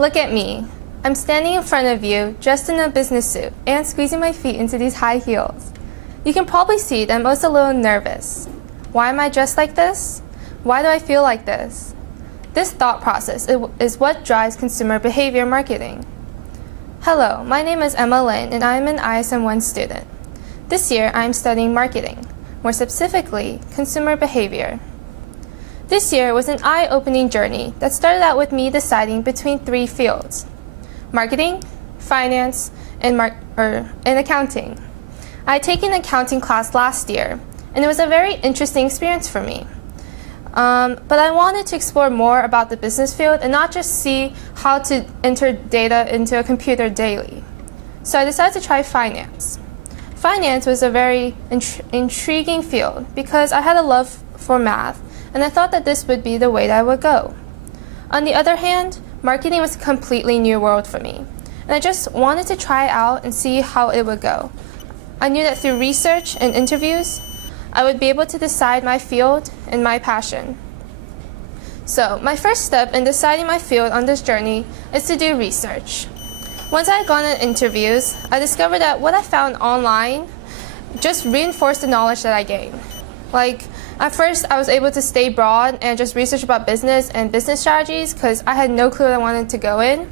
Look at me. I'm standing in front of you, dressed in a business suit, and squeezing my feet into these high heels. You can probably see that I'm also a little nervous. Why am I dressed like this? Why do I feel like this? This thought process is what drives consumer behavior marketing. Hello, my name is Emma Lin, and I am an ISM1 student. This year, I am studying marketing, more specifically, consumer behavior. This year was an eye-opening journey that started out with me deciding between three fields: marketing, finance, and accounting. I had taken an accounting class last year, and it was a very interesting experience for me. But I wanted to explore more about the business field and not just see how to enter data into a computer daily. So I decided to try finance. Finance was a very intriguing field because I had a love for math, and I thought that this would be the way that I would go. On the other hand, marketing was a completely new world for me, and I just wanted to try it out and see how it would go. I knew that through research and interviews, I would be able to decide my field and my passion. So, my first step in deciding my field on this journey is to do research. Once I had gone on interviews, I discovered that what I found online just reinforced the knowledge that I gained. Like, at first, I was able to stay broad and just research about business and business strategies because I had no clue what I wanted to go in.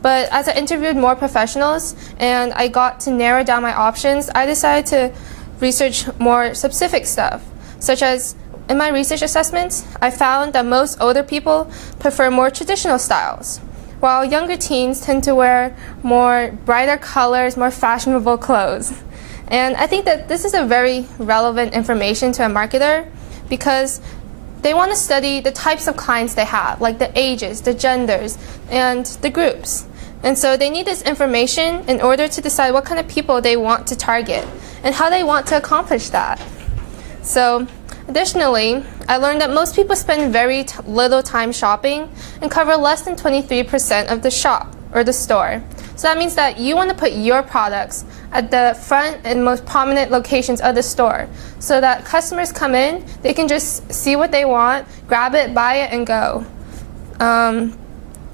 But as I interviewed more professionals and I got to narrow down my options, I decided to research more specific stuff, such as in my research assessments, I found that most older people prefer more traditional styles, while younger teens tend to wear more brighter colors, more fashionable clothes. And I think that this is a very relevant information to a marketer because they want to study the types of clients they have, like the ages, the genders, and the groups. And so they need this information in order to decide what kind of people they want to target and how they want to accomplish that. So, additionally, I learned that most people spend very little time shopping and cover less than 23% of the shop or the store. So that means that you want to put your products at the front and most prominent locations of the store so that customers come in, they can just see what they want, grab it, buy it, and go.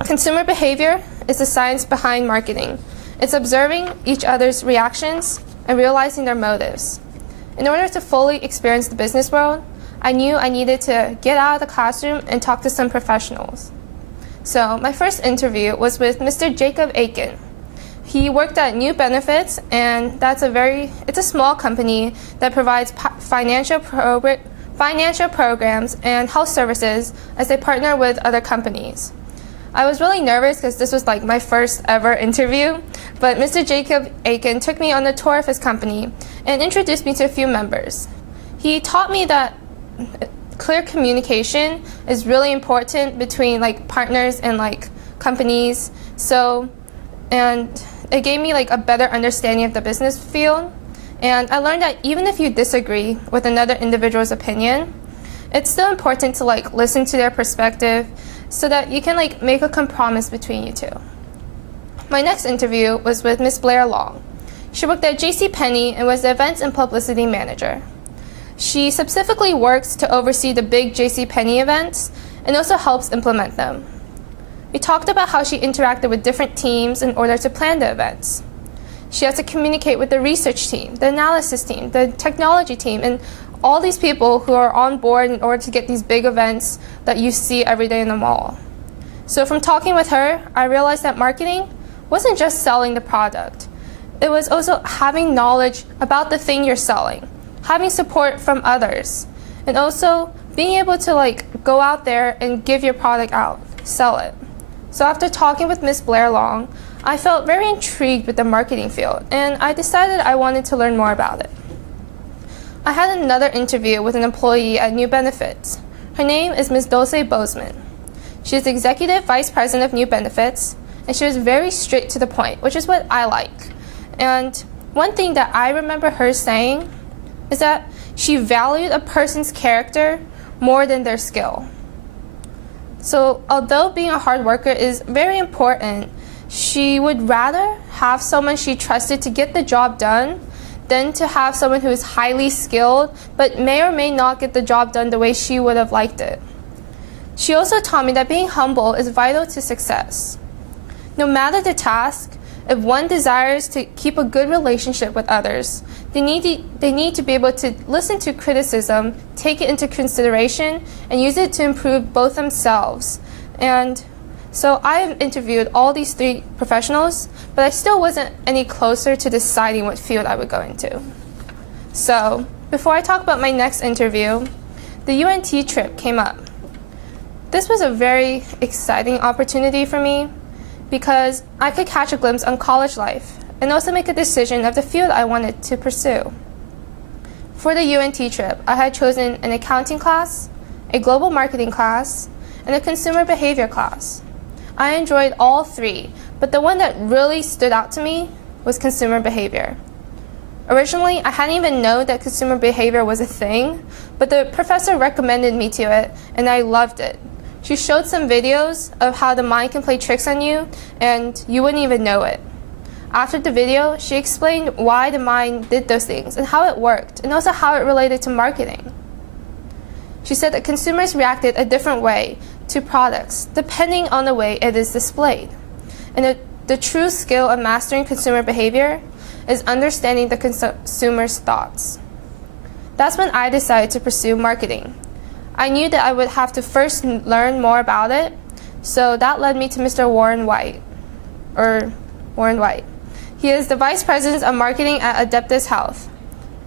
Consumer behavior is the science behind marketing. It's observing each other's reactions and realizing their motives. In order to fully experience the business world, I knew I needed to get out of the classroom and talk to some professionals. So my first interview was with Mr. Jacob Aiken. He worked at New Benefits, and it's a small company that provides financial programs and health services as they partner with other companies. I was really nervous because this was like my first ever interview, but Mr. Jacob Aiken took me on a tour of his company and introduced me to a few members. He taught me that clear communication is really important between like partners and like companies. And it gave me like a better understanding of the business field. And I learned that even if you disagree with another individual's opinion, it's still important to like listen to their perspective so that you can like make a compromise between you two. My next interview was with Miss Blair Long. She worked at JCPenney and was the events and publicity manager. She specifically works to oversee the big JCPenney events and also helps implement them. We talked about how she interacted with different teams in order to plan the events. She has to communicate with the research team, the analysis team, the technology team, and all these people who are on board in order to get these big events that you see every day in the mall. So from talking with her, I realized that marketing wasn't just selling the product. It was also having knowledge about the thing you're selling, having support from others, and also being able to like go out there and give your product out, sell it. So after talking with Miss Blair Long, I felt very intrigued with the marketing field, and I decided I wanted to learn more about it. I had another interview with an employee at New Benefits. Her name is Ms. Dulce Bozeman. She is the Executive Vice President of New Benefits, and she was very straight to the point, which is what I like. And one thing that I remember her saying is that she valued a person's character more than their skill. So although being a hard worker is very important, she would rather have someone she trusted to get the job done than to have someone who is highly skilled but may or may not get the job done the way she would have liked it. She also taught me that being humble is vital to success. No matter the task, if one desires to keep a good relationship with others, they need to be able to listen to criticism, take it into consideration, and use it to improve both themselves. And so I have interviewed all these 3 professionals, but I still wasn't any closer to deciding what field I would go into. So before I talk about my next interview, the UNT trip came up. This was a very exciting opportunity for me because I could catch a glimpse on college life and also make a decision of the field I wanted to pursue. For the UNT trip, I had chosen an accounting class, a global marketing class, and a consumer behavior class. I enjoyed all 3, but the one that really stood out to me was consumer behavior. Originally, I hadn't even known that consumer behavior was a thing, but the professor recommended me to it, and I loved it. She showed some videos of how the mind can play tricks on you, and you wouldn't even know it. After the video, she explained why the mind did those things and how it worked, and also how it related to marketing. She said that consumers reacted a different way to products depending on the way it is displayed. And the true skill of mastering consumer behavior is understanding the consumer's thoughts. That's when I decided to pursue marketing. I knew that I would have to first learn more about it, so that led me to Mr. Warren White. He is the Vice President of Marketing at Adeptus Health,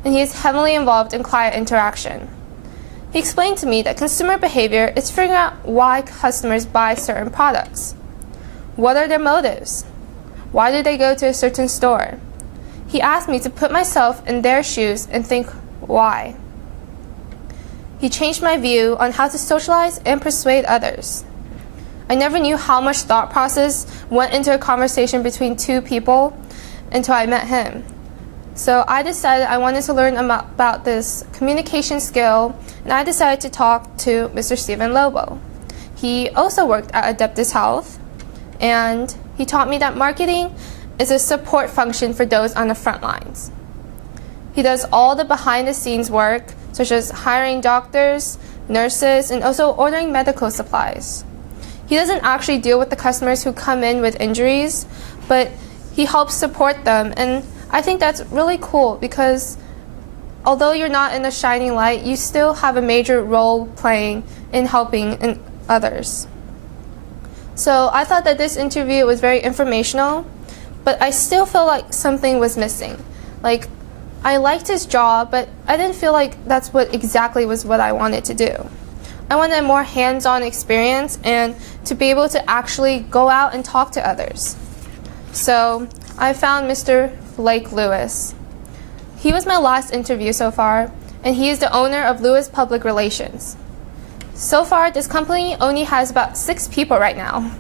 and he is heavily involved in client interaction. He explained to me that consumer behavior is figuring out why customers buy certain products. What are their motives? Why do they go to a certain store? He asked me to put myself in their shoes and think, why? He changed my view on how to socialize and persuade others. I never knew how much thought process went into a conversation between 2 people until I met him. So I decided I wanted to learn about this communication skill, and I decided to talk to Mr. Stephen Lobo. He also worked at Adeptus Health, and he taught me that marketing is a support function for those on the front lines. He does all the behind-the-scenes work, such as hiring doctors, nurses, and also ordering medical supplies. He doesn't actually deal with the customers who come in with injuries, but he helps support them, and I think that's really cool because although you're not in the shining light, you still have a major role playing in helping others. So I thought that this interview was very informational, but I still feel like something was missing. Like, I liked his job, but I didn't feel like that's what exactly was what I wanted to do. I wanted a more hands-on experience and to be able to actually go out and talk to others. So I found Mr. Blake Lewis. He was my last interview so far, and he is the owner of Lewis Public Relations. So far, this company only has about 6 people right now.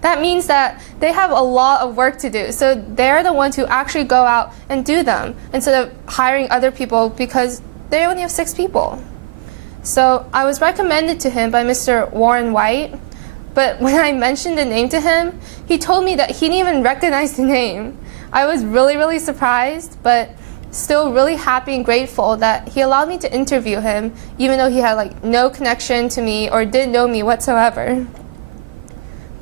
That means that they have a lot of work to do, so they're the ones who actually go out and do them instead of hiring other people because they only have 6 people. So I was recommended to him by Mr. Warren White, but when I mentioned the name to him, he told me that he didn't even recognize the name. I was really surprised, but still really happy and grateful that he allowed me to interview him, even though he had like no connection to me or didn't know me whatsoever.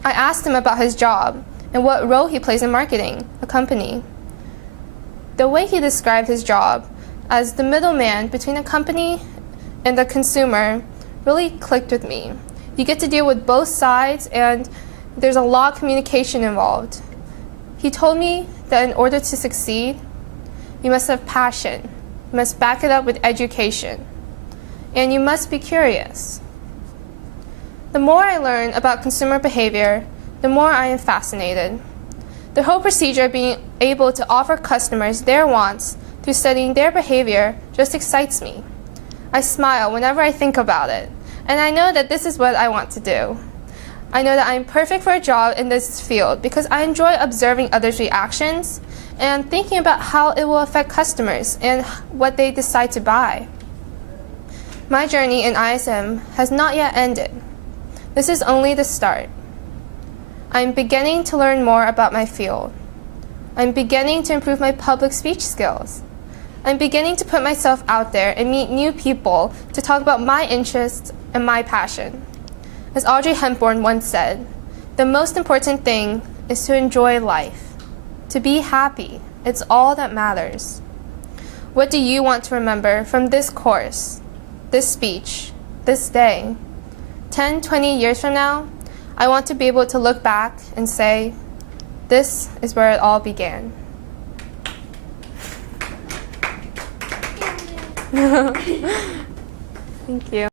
I asked him about his job and what role he plays in marketing a company. The way he described his job as the middleman between a company and the consumer really clicked with me. You get to deal with both sides, and there's a lot of communication involved. He told me that in order to succeed, you must have passion, you must back it up with education, and you must be curious. The more I learn about consumer behavior, the more I am fascinated. The whole procedure of being able to offer customers their wants through studying their behavior just excites me. I smile whenever I think about it, and I know that this is what I want to do. I know that I'm perfect for a job in this field because I enjoy observing others' reactions and thinking about how it will affect customers and what they decide to buy. My journey in ISM has not yet ended. This is only the start. I'm beginning to learn more about my field. I'm beginning to improve my public speech skills. I'm beginning to put myself out there and meet new people to talk about my interests and my passion. As Audrey Hepburn once said, the most important thing is to enjoy life, to be happy. It's all that matters. What do you want to remember from this course, this speech, this day? 10, 20 years from now, I want to be able to look back and say, this is where it all began. Thank you.